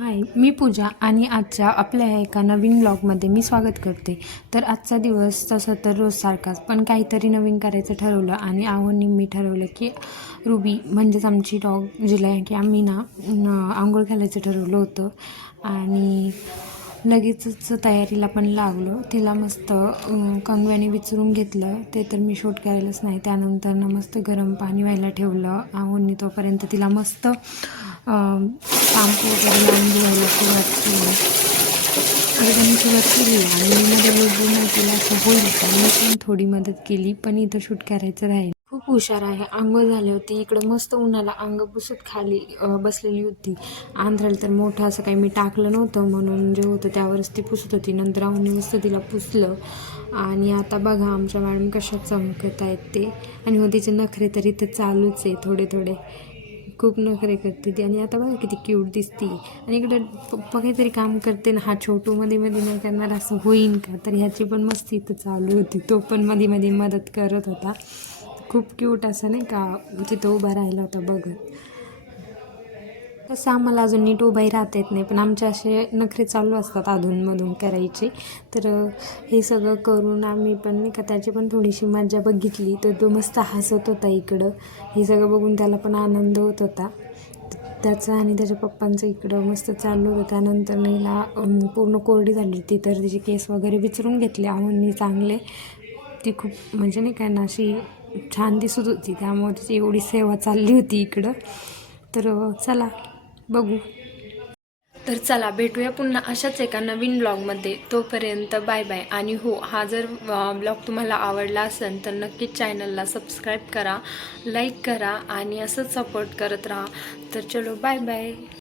हाय मी पूजा आणि आजच्या आपल्या एका नवीन ब्लॉगमध्ये मी स्वागत करते. तर आजचा दिवस तसं तर रोज सारखाच पण काहीतरी नवीन करायचं ठरवलं आणि आहोनी मी ठरवलं की रुबी म्हणजेच आमची डॉग जिला आहे की आम्ही ना आंघोळ घालायचं ठरवलं होतं. आणि लगेचच तयारीला पण लागलो. तिला मस्त कंगव्याने विचरून घेतलं. ते तर मी शूट करायलाच नाही. त्यानंतर ना मस्त गरम पाणी व्हायला ठेवलं. आहोनी तोपर्यंत तिला मस्त शाम्पू वगैरे लावून सुरुवात केली. त्यांनी सुरुवात केली आणि मी असं होईल मी पण थोडी मदत केली पण इथं शूट करायचं राहील. खूप हुशार आहे. आंघोळ झाली होती. इकडं मस्त उन्हाला अंग पुसत खाली बसलेली होती. आंध्राला तर मोठं असं काही मी टाकलं नव्हतं म्हणून जे होतं त्यावरच ती पुसत होती. नंतर आम्ही मस्त तिला पुसलं. आणि आता बघा आमच्या मॅडम कशा चमकत आहेत ते. आणि हो तिचे नखरे तर इथं चालूच आहे थोडे थोडे. खूप नखरे करते ती. आणि आता बघा किती क्यूट दिसती. आणि इकडं पप्पा काहीतरी काम करते ना हा छोटू मध्ये मध्ये नाही करणार असं होईन का? तर ह्याची पण मस्ती इथं चालू होती. तो पण मध्ये मध्ये मदत करत होता. खूप क्यूट असं नाही का तिथं उभा राहिला होता बघत. तसं आम्हाला अजून नीट उभाही राहता येत नाही. पण आमचे असे नखरे चालू असतात अधूनमधून करायचे. तर हे सगळं करून आम्ही पण नाही का त्याची पण थोडीशी मजा बघितली. तर तो मस्त हसत होता इकडं. हे सगळं बघून त्याला पण आनंद होत होता. त्याचं आणि त्याच्या पप्पांचं इकडं मस्त चालू होतं. त्यानंतर नीला पूर्ण कोरडी झाली होती. तर तिचे केस वगैरे विचारून घेतले. आहोंनी चांगले. ती खूप म्हणजे नाही काय ना अशी छान दिसत होती. त्यामुळे तिची एवढी सेवा चालली होती इकडं. तर चला. बघू. तर चला भेटूया पुन्हा अशाच एका नवीन ब्लॉगमध्ये तोपर्यंत बाय बाय आणि हो हा जर ब्लॉग तुम्हाला आवडला असेल तर नक्कीच चॅनलला सबस्क्राईब करा लाईक करा आणि असंच सपोर्ट करत राहा. तर चलो बाय बाय